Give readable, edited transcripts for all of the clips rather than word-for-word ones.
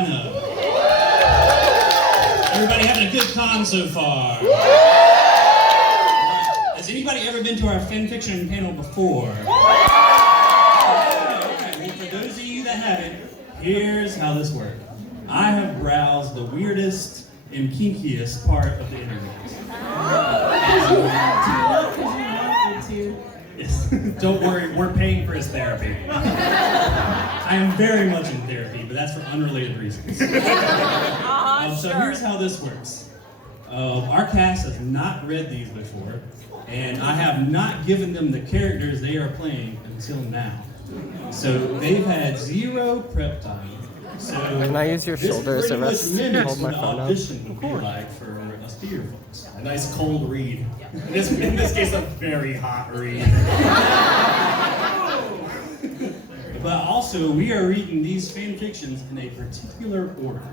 Everybody having a good con so far? Has anybody ever been to our fanfiction panel before? Alright, well, for those of you that haven't, here's how this works. I have browsed the weirdest and kinkiest part of the internet. Yes. Don't worry, we're paying for his therapy. I am very much in therapy, but that's for unrelated reasons. So here's how this works. Our cast has not read these before, and I have not given them the characters they are playing until now. So they've had zero prep time. So can I use your shoulder as a rest to hold my phone up? Would be like for us theater folks. A nice cold read. In this case, a very hot read. But also, we are reading these fan fictions in a particular order.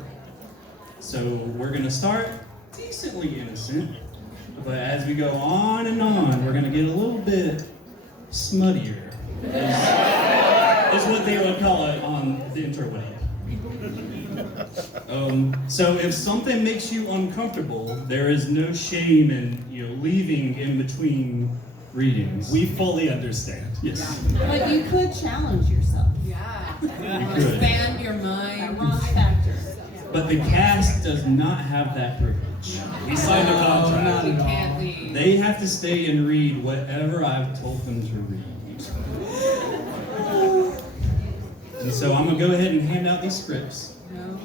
So we're going to start decently innocent, but as we go on and on, we're going to get a little bit smuttier, is what they would call it on the interweb. So if something makes you uncomfortable, there is no shame in leaving in between readings. We fully understand. Yes. But you could challenge yourself. Yeah. You could. Expand your mind. Wrong factor. But the cast does not have that privilege. We signed a contract. You can't leave. They have to stay and read whatever I've told them to read. And so I'm going to go ahead and hand out these scripts. No.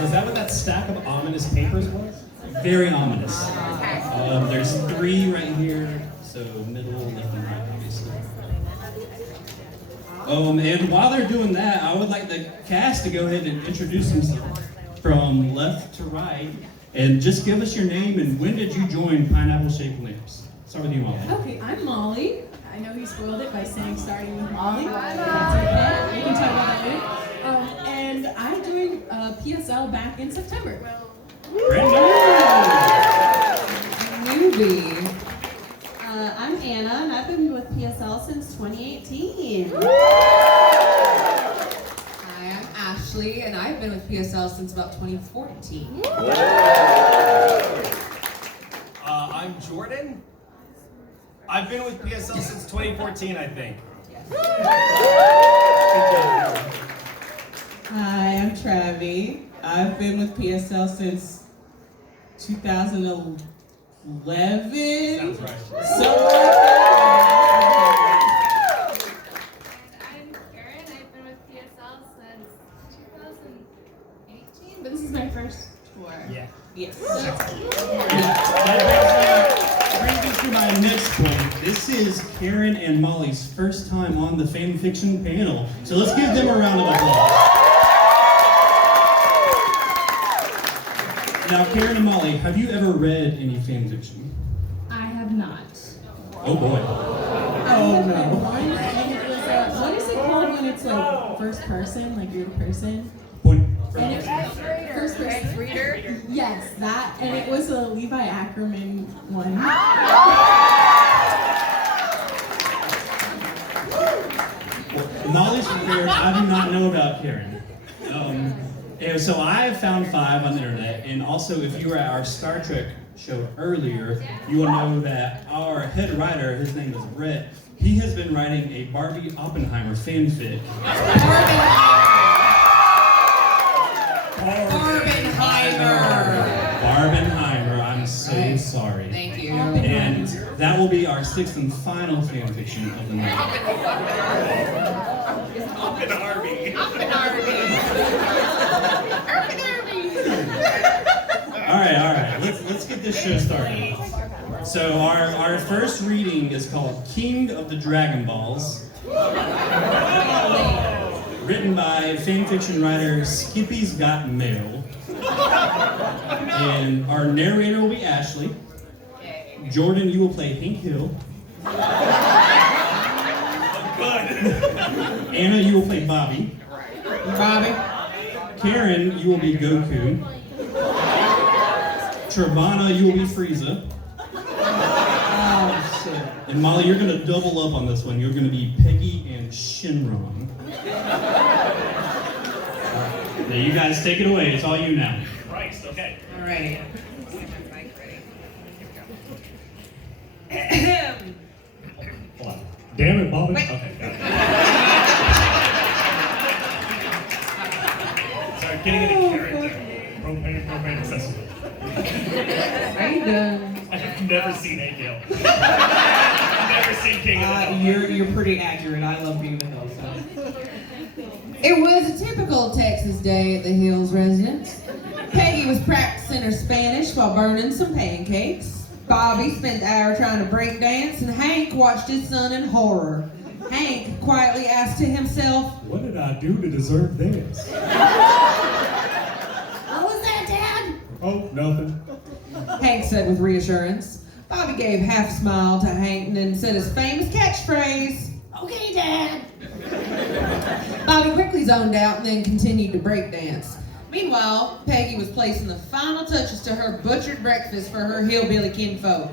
Was that what that stack of ominous papers was? Very ominous. There's 3 right here, so middle, left, and right, obviously. And while they're doing that, I would like the cast to go ahead and introduce themselves from left to right, and just give us your name and when did you join Pineapple Shaped Lamps? Start with you, Molly. Okay, I'm Molly. I know he spoiled it by saying starting with Molly. That's okay. We can talk about that later. And I joined PSL back in September. Newbie. I'm Anna, and I've been with PSL since 2018. Hi, I'm Ashley, and I've been with PSL since about 2014. I'm Jordan. I've been with PSL since 2014, I think. Hi, I'm Travi. I've been with PSL since 2011. Sounds right. I'm Karen. I've been with PSL since 2018, But this is my first tour. Yeah. Yes. That brings me to my next point. This is Karen and Molly's first time on the fan fiction panel. So let's give them a round of applause. Now, Karen and Molly, have you ever read any fan fiction? I have not. Oh boy. Oh no. One, and it was, what is it called when it's like first person, like you're the person? Point. And it, first person. Reader? Yes, that, and it was a Levi Ackerman one. Molly's prepared. I do not know about Karen. And so I found 5 on the internet, and also if you were at our Star Trek show earlier, you will know that our head writer, his name is Brett, he has been writing a Barbie Oppenheimer fanfic. Barbenheimer, I'm so sorry. Thank you. And that will be our 6th and final fanfiction of the night. All right. Let's get this show started. So our first reading is called King of the Dragon Balls, written by fanfiction writer Skippy's Got Mail. And our narrator will be Ashley. Jordan, you will play Hank Hill. Anna, you will play Bobby. Karen, you will be Goku. Travana, you will be Frieza. Oh shit. And Molly, you're going to double up on this one. You're going to be Peggy and Shinron. Now you guys take it away. It's all you now. Christ, okay. All right. Hold on. Damn it, Bobby. Wait. Okay, got it. Sorry, getting into character. Propane festival. Are you done? I've never seen A Gale. I've never seen King of the Hill. You're pretty accurate. I love King of the Hill. So. It was a typical Texas day at the Hills residence. Peggy was practicing her Spanish while burning some pancakes. Bobby spent the hour trying to break dance, and Hank watched his son in horror. Hank quietly asked to himself, What did I do to deserve this? "What was that, Dad?" Oh, nothing. Hank said with reassurance. Bobby gave half a smile to Hank and then said his famous catchphrase, "Okay, Dad." Bobby quickly zoned out and then continued to break dance. Meanwhile, Peggy was placing the final touches to her butchered breakfast for her hillbilly kinfolk.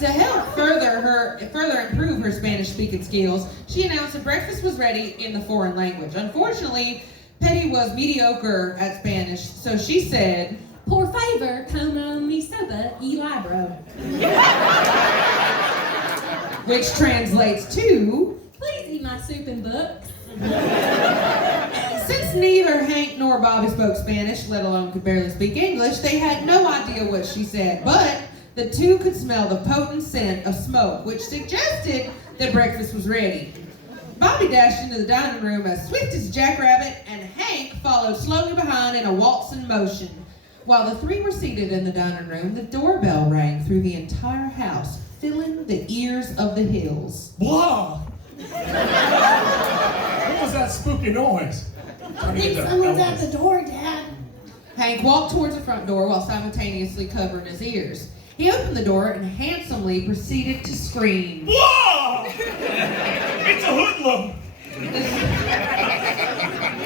To help further improve her Spanish-speaking skills, she announced that breakfast was ready in the foreign language. Unfortunately, Peggy was mediocre at Spanish, so she said, Por favor, como mi sopa y libro. which translates to, Please eat my soup and books. since neither Hank nor Bobby spoke Spanish, let alone could barely speak English, they had no idea what she said, but the two could smell the potent scent of smoke, which suggested that breakfast was ready. Bobby dashed into the dining room as swift as a jackrabbit, and Hank followed slowly behind in a waltzing motion. While the three were seated in the dining room, the doorbell rang through the entire house, filling the ears of the Hills. Blah! What was that spooky noise? I think someone's at the door, Dad. Hank walked towards the front door while simultaneously covering his ears. He opened the door and handsomely proceeded to scream. Blah! It's a hoodlum!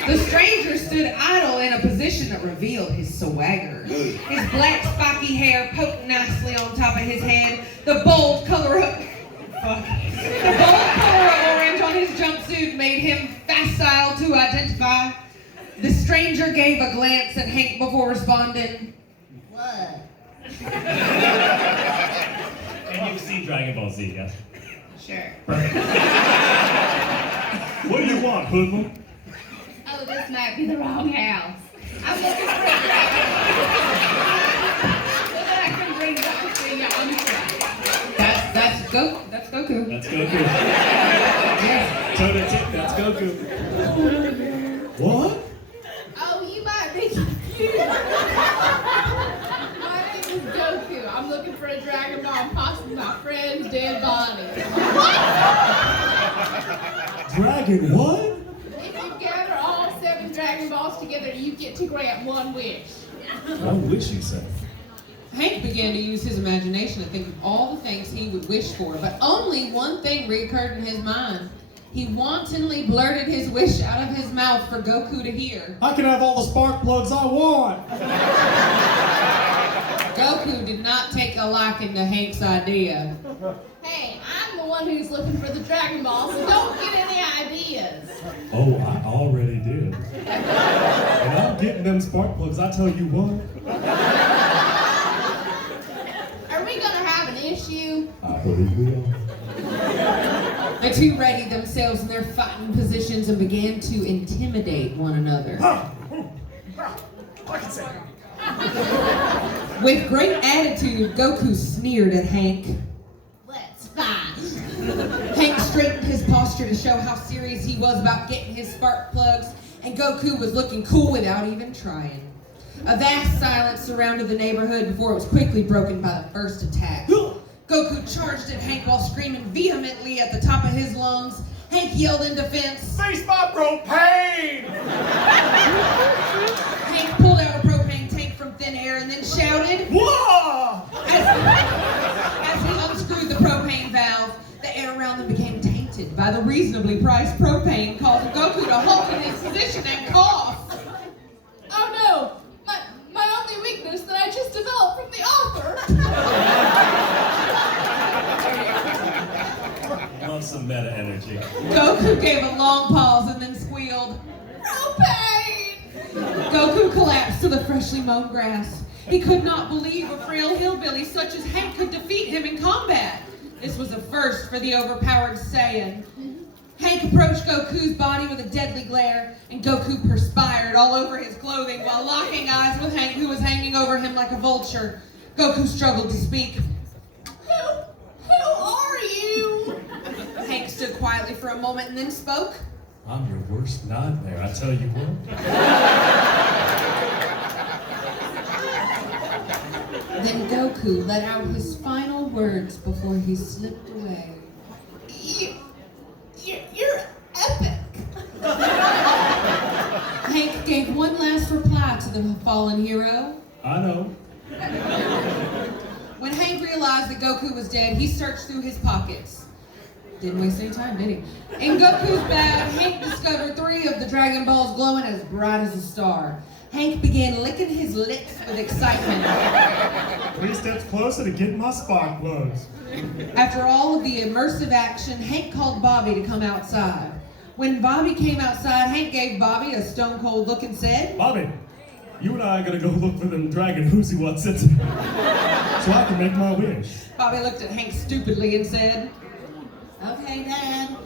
The stranger stood idle in a position that revealed his swagger. His black spiky hair poked nicely on top of his head. The bold color of orange on his jumpsuit made him facile to identify. The stranger gave a glance at Hank before responding, "What?" And you've seen Dragon Ball Z, yes? Sure. What do you want, hoodlum? Oh, this might be the wrong house. I'm looking for a so that I can bring back to y'all. That's Goku. That's Goku. Yes. Toe-to-tip, that's Goku. What? Oh, you might be confused. My name is Goku. I'm looking for a Dragon Ball and possibly my friend's dead body. Dragon what? If you gather all 7 Dragon Balls together, you get to grant one wish. One wish, you said. Hank began to use his imagination to think of all the things he would wish for, but only one thing reoccurred in his mind. He wantonly blurted his wish out of his mouth for Goku to hear. I can have all the spark plugs I want. Goku did not take a liking to Hank's idea. Hey, I'm the one who's looking for the Dragon Ball, so don't get any ideas. Oh, I already did. And I'm getting them spark plugs, I tell you what. Are we gonna have an issue? I believe we are. The two readied themselves in their fighting positions and began to intimidate one another. With great attitude, Goku sneered at Hank. Let's fight. Hank straightened his posture to show how serious he was about getting his spark plugs, and Goku was looking cool without even trying. A vast silence surrounded the neighborhood before it was quickly broken by the first attack. Goku charged at Hank while screaming vehemently at the top of his lungs. Hank yelled in defense. Face my propane! Hank pulled out a propane tank from thin air and then shouted, Whoa! As he unscrewed the propane valve, the air around them became tainted by the reasonably priced propane, causing Goku to halt in his position and cough. Oh no! My only weakness that I just developed from the author! Love some meta energy. Goku gave a long pause and then squealed, Propane! Goku collapsed to the freshly mown grass. He could not believe a frail hillbilly such as Hank could defeat him in combat. This was a first for the overpowered Saiyan. Hank approached Goku's body with a deadly glare, and Goku perspired all over his clothing while locking eyes with Hank, who was hanging over him like a vulture. Goku struggled to speak. Who are you? Hank stood quietly for a moment and then spoke. I'm your worst nightmare, I tell you what. Then Goku let out his final words before he slipped away. You're epic. Hank gave one last reply to the fallen hero. I know. When Hank realized that Goku was dead, he searched through his pockets. Didn't waste any time, did he? In Goku's bag, Hank discovered 3 of the Dragon Balls glowing as bright as a star. Hank began licking his lips with excitement. 3 steps closer to getting my spark plugs. After all of the immersive action, Hank called Bobby to come outside. When Bobby came outside, Hank gave Bobby a stone-cold look and said, Bobby, you and I are gonna go look for them dragon whoosy watsits so I can make my wish. Bobby looked at Hank stupidly and said, Okay, Dad.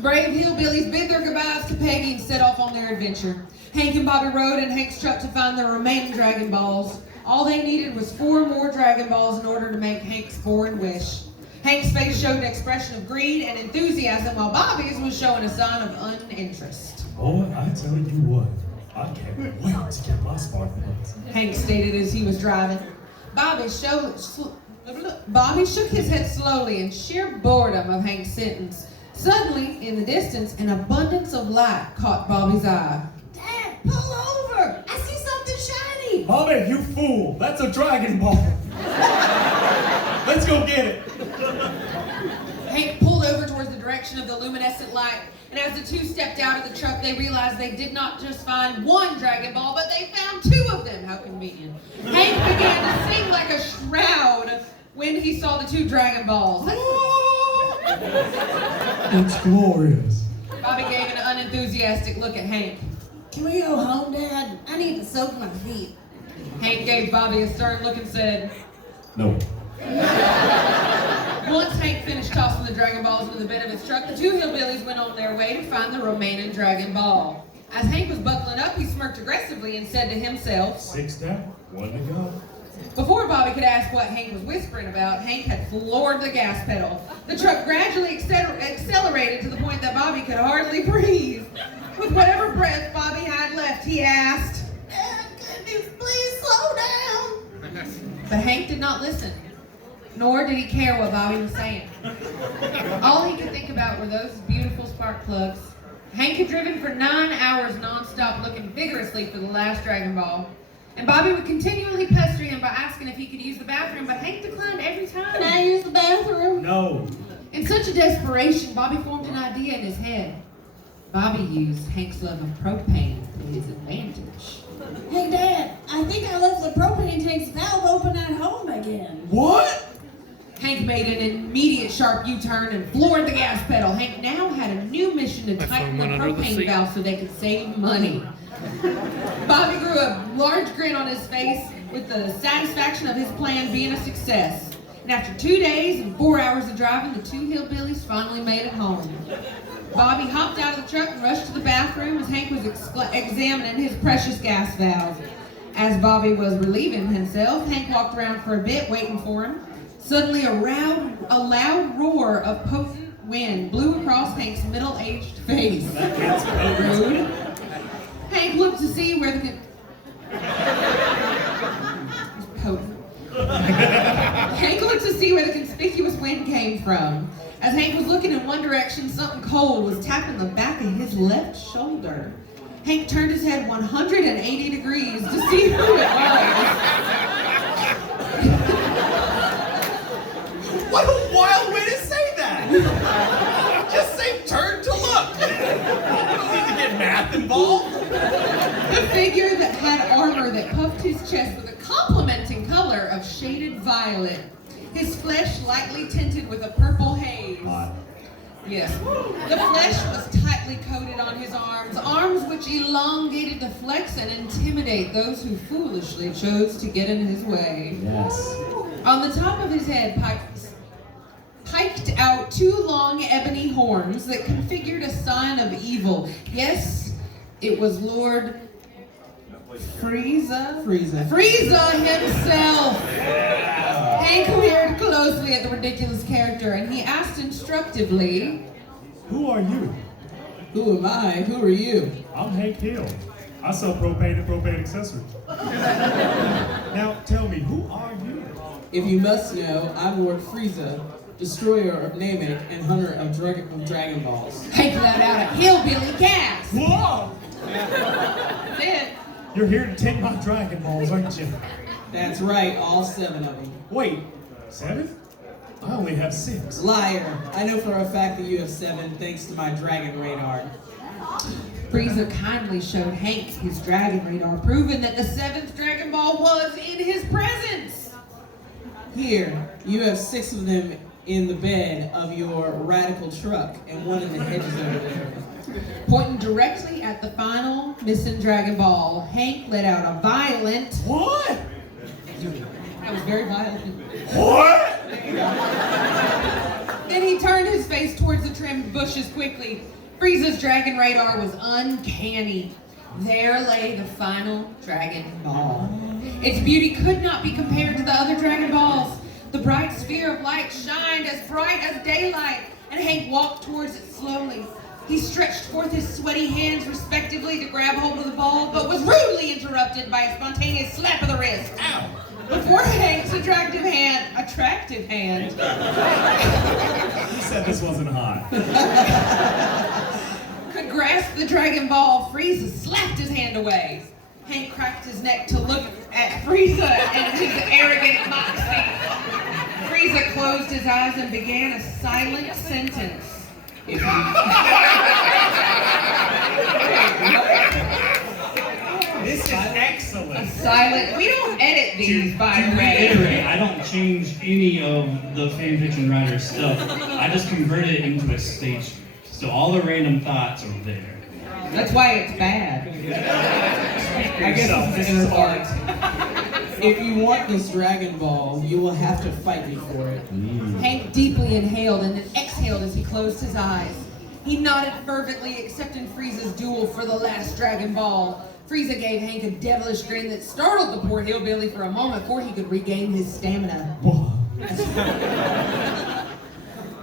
brave hillbillies bid their goodbyes to Peggy and set off on their adventure. Hank and Bobby rode in Hank's truck to find the remaining Dragon Balls. All they needed was 4 more Dragon Balls in order to make Hank's foreign wish. Hank's face showed an expression of greed and enthusiasm, while Bobby's was showing a sign of uninterest. Boy, I tell you what, I can't wait to get my spark plugs. Hank stated as he was driving. Bobby shook his head slowly in sheer boredom of Hank's sentence. Suddenly, in the distance, an abundance of light caught Bobby's eye. Dad, pull over. I see something shiny. Bobby, you fool! That's a Dragon Ball! Let's go get it! Hank pulled over towards the direction of the luminescent light, and as the 2 stepped out of the truck, they realized they did not just find 1 Dragon Ball, but they found 2 of them. How convenient. Hank began to sing like a shroud when he saw the 2 Dragon Balls. It's glorious. Bobby gave an unenthusiastic look at Hank. Can we go home, Dad? I need to soak my feet. Hank gave Bobby a stern look and said, No. Once Hank finished tossing the Dragon Balls into the bed of his truck, the 2 hillbillies went on their way to find the remaining Dragon Ball. As Hank was buckling up, he smirked aggressively and said to himself, 6 down, 1 to go. Before Bobby could ask what Hank was whispering about, Hank had floored the gas pedal. The truck gradually accelerated to the point that Bobby could hardly breathe. With whatever breath Bobby had left, he asked, Dad, could you please slow down? but Hank did not listen, nor did he care what Bobby was saying. All he could think about were those beautiful spark plugs. Hank had driven for 9 hours nonstop, looking vigorously for the last Dragon Ball. And Bobby would continually pester him by asking if he could use the bathroom, but Hank declined every time. Can I use the bathroom? No. In such a desperation, Bobby formed an idea in his head. Bobby used Hank's love of propane to his advantage. Hey, Dad, I think I left the propane tank's valve open at home again. What? Hank made an immediate sharp U-turn and floored the gas pedal. Hank now had a new mission to tighten the propane valve so they could save money. Bobby grew a large grin on his face with the satisfaction of his plan being a success. And after 2 days and 4 hours of driving, the 2 hillbillies finally made it home. Bobby hopped out of the truck and rushed to the bathroom as Hank was examining his precious gas valve. As Bobby was relieving himself, Hank walked around for a bit waiting for him. Suddenly a loud roar of potent wind blew across Hank's middle-aged face. Rude. Hank looked to see where the Hank looked to see where the conspicuous wind came from. As Hank was looking in one direction, something cold was tapping the back of his left shoulder. Hank turned his head 180 degrees to see who it was. What a wild way to say that! Just say turn to look! You don't need to get math involved! The figure that had armor that puffed his chest with a complementing color of shaded violet. His flesh lightly tinted with a purple haze. Yes. The flesh was tightly coated on his arms which elongated to flex and intimidate those who foolishly chose to get in his way. Yes. On the top of his head piked out two long ebony horns that configured a sign of evil. Yes, it was Lord Frieza himself. Hank peered closely at the ridiculous character and he asked instructively, Who are you? Who am I? Who are you? I'm Hank Hill. I sell propane and propane accessories. Now tell me, who are you? If you must know, I'm Lord Frieza, destroyer of Namek and hunter of Dragon Balls. Hank let out a hillbilly gasp. Whoa! That's it. You're here to take my Dragon Balls, aren't you? That's right, all 7 of them. Wait, 7? I only have 6. Liar. I know for a fact that you have 7 thanks to my Dragon Radar. Frieza kindly showed Hank his Dragon Radar, proving that the 7th Dragon Ball was in his presence. Here, you have 6 of them in the bed of your radical truck and 1 in the hedges over there. Pointing directly at the final missing Dragon Ball, Hank let out a violent... What? That was very violent. What? Then he turned his face towards the trimmed bushes quickly. Frieza's Dragon Radar was uncanny. There lay the final Dragon Ball. Its beauty could not be compared to the other Dragon Balls. The bright sphere of light shined as bright as daylight, and Hank walked towards it slowly. He stretched forth his sweaty hands respectively to grab hold of the ball, but was rudely interrupted by a spontaneous slap of the wrist. Ow! Before Hank's attractive hand, You said this wasn't hot. could grasp the Dragon Ball, Frieza slapped his hand away. Hank cracked his neck to look at Frieza and his arrogant moxie. Frieza closed his eyes and began a silent sentence. This is excellent. Silent. We don't edit these, by the To way. reiterate, I don't change any of the fanfiction writer's stuff. I just convert it into a stage. So all the random thoughts are there. That's why it's bad. I guess this is art. If you want this Dragon Ball, you will have to fight me for it. Hank deeply inhaled and then exhaled as he closed his eyes. He nodded fervently, accepting Frieza's duel for the last Dragon Ball. Frieza gave Hank a devilish grin that startled the poor hillbilly for a moment before he could regain his stamina.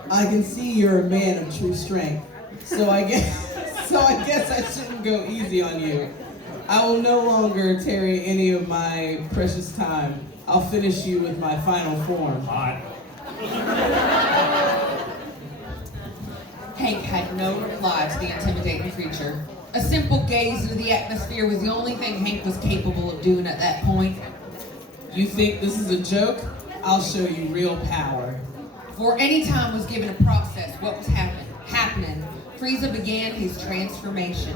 I can see you're a man of true strength, so I guess I shouldn't go easy on you. I will no longer tarry any of my precious time. I'll finish you with my final form. Hot. Hank had no reply to the intimidating creature. A simple gaze into the atmosphere was the only thing Hank was capable of doing at that point. You think this is a joke? I'll show you real power. Before any time was given to process what was happening, Frieza began his transformation.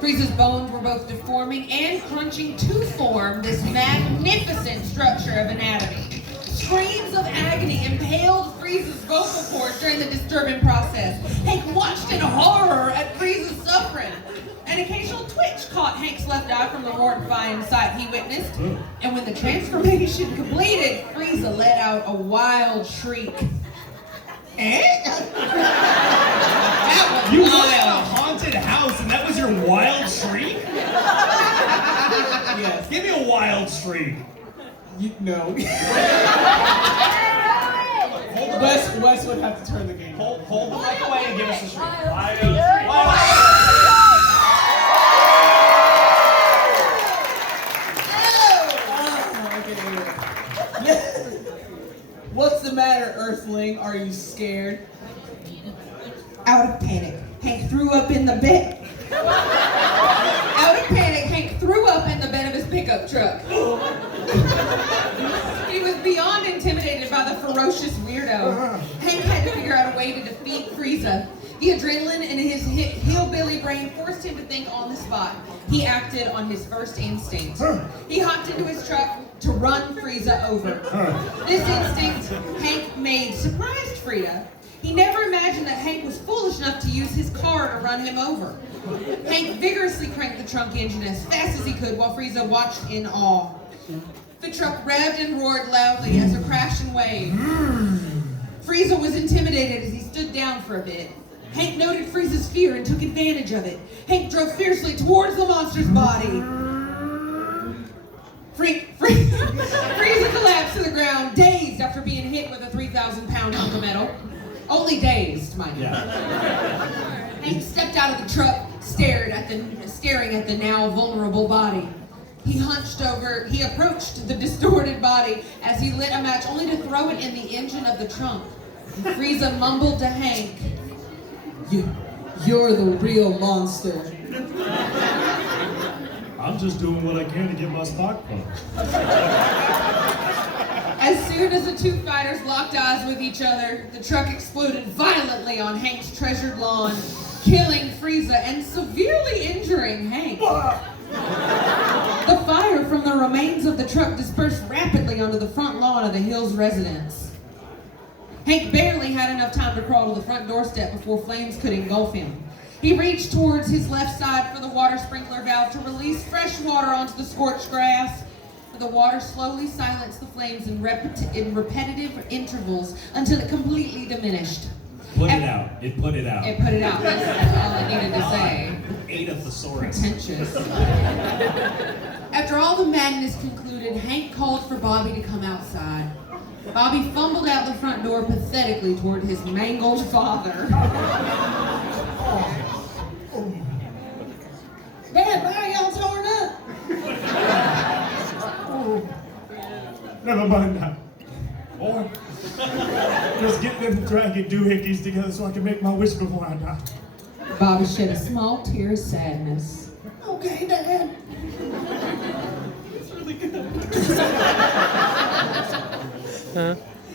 Frieza's bones were both deforming and crunching to form this magnificent structure of anatomy. Screams of agony impaled Frieza's vocal cords during the disturbing process. Hank watched in horror at Frieza's suffering. An occasional twitch caught Hank's left eye from the horrifying sight he witnessed. And when the transformation completed, Frieza let out a wild shriek. That was You wild. worked at a haunted house and that was your wild shriek? Yes. Give me a wild shriek. No. Wes would have to turn the game. Hold the mic away and give us a shriek. What's the matter, Earthling? Are you scared? Out of panic, Hank threw up in the bed. Out of panic, Hank threw up in the bed of his pickup truck. He was beyond intimidated by the ferocious weirdo. Hank had to figure out a way to defeat Frieza. The adrenaline in his hillbilly brain forced him to think on the spot. He acted on his first instinct. He hopped into his truck to run Frieza over. This instinct Hank made surprised Frieza. He never imagined that Hank was foolish enough to use his car to run him over. Hank vigorously cranked the trunk engine as fast as he could while Frieza watched in awe. The truck revved and roared loudly as a crashing wave. Frieza was intimidated as he stood down for a bit. Hank noted Frieza's fear and took advantage of it. Hank drove fiercely towards the monster's body. Frieza collapsed to the ground, dazed after being hit with a 3,000-pound hunk of metal. Only dazed, mind you. Hank stepped out of the truck, staring at the now vulnerable body. He hunched over, he approached the distorted body as he lit a match only to throw it in the engine of the trunk. Frieza mumbled to Hank, You're the real monster. I'm just doing what I can to get my stock pumped. As soon as the two fighters locked eyes with each other, the truck exploded violently on Hank's treasured lawn, killing Frieza and severely injuring Hank. The fire from the remains of the truck dispersed rapidly onto the front lawn of the Hills residence. Hank barely had enough time to crawl to the front doorstep before flames could engulf him. He reached towards his left side for the water sprinkler valve to release fresh water onto the scorched grass. The water slowly silenced the flames in repetitive intervals until it completely diminished. Put it out. It put it out. It put it out. That's all it needed to say. Ate a thesaurus. Pretentious. After all the madness concluded, Hank called for Bobby to come outside. Bobby fumbled out the front door pathetically toward his mangled father. Dad, why are y'all torn up? Never mind that. Boy, just get them dragon doohickeys together so I can make my wish before I die. Bobby shed a small tear of sadness. Okay, Dad.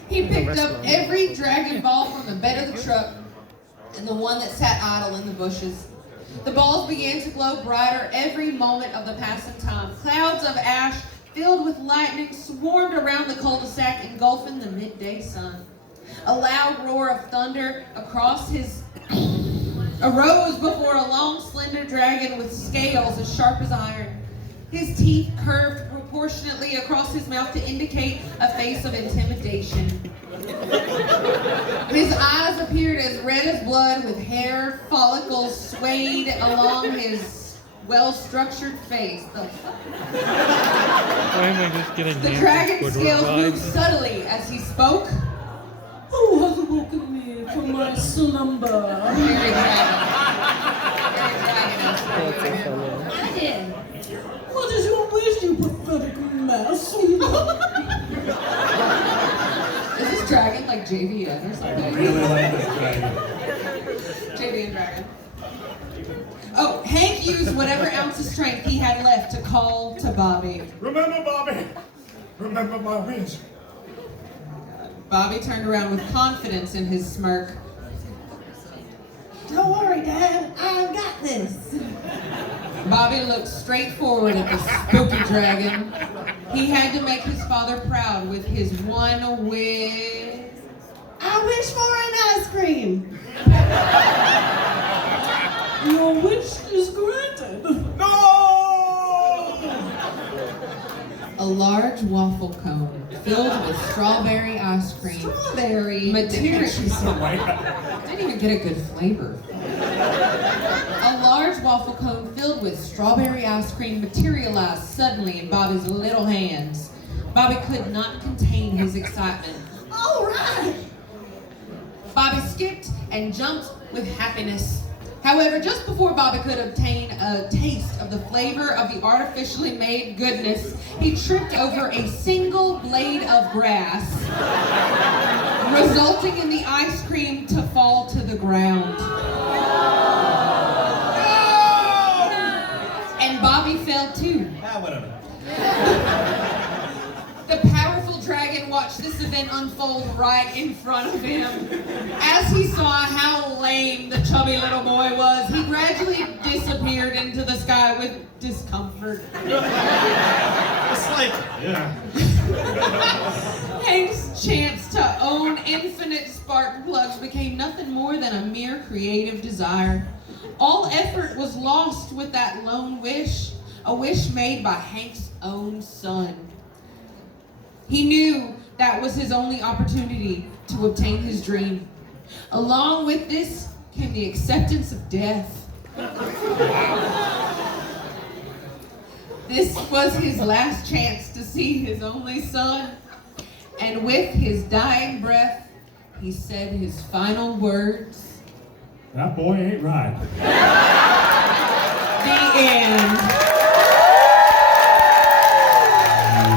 He picked up every Dragon Ball from the bed of the truck and the one that sat idle in the bushes. The balls began to glow brighter every moment of the passing time. Clouds of ash filled with lightning swarmed around the cul-de-sac, engulfing the midday sun. A loud roar of thunder arose before a long, slender dragon with scales as sharp as iron. His teeth curved proportionately across his mouth to indicate a face of intimidation. His eyes appeared as red as blood, with hair follicles swayed along his well-structured face. Why am I just getting The dragon scales moved subtly as he spoke. Who has woken me from my slumber? Very dragon. That's so funny. I did. What is your wish, you pathetic mess? Is this dragon like JVN or I something? really like this dragon. JVN dragon. Oh, Hank used whatever ounce of strength he had left to call to Bobby. Remember, Bobby. Remember my wish. Bobby turned around with confidence in his smirk. Don't worry, Dad. I've got this. Bobby looked straight forward at the spooky dragon. He had to make his father proud with his one wish. I wish for an ice cream. Your wish is granted. No! A large waffle cone filled with strawberry ice cream. Strawberry. Material. Didn't even get a good flavor. A large waffle cone filled with strawberry ice cream materialized suddenly in Bobby's little hands. Bobby could not contain his excitement. All right. Bobby skipped and jumped with happiness. However, just before Bobby could obtain a taste of the flavor of the artificially made goodness, he tripped over a single blade of grass, resulting in the ice cream to fall to the ground. And Bobby fell too. Whatever. The powerful dragon watched this event unfold right in front of him. As he saw how lame the chubby little boy was, he gradually disappeared into the sky with discomfort. It's like, yeah. Hank's chance to own infinite spark plugs became nothing more than a mere creative desire. All effort was lost with that lone wish, a wish made by Hank's own son. He knew that was his only opportunity to obtain his dream. Along with this came the acceptance of death. This was his last chance to see his only son, and with his dying breath, he said his final words. That boy ain't right. The end.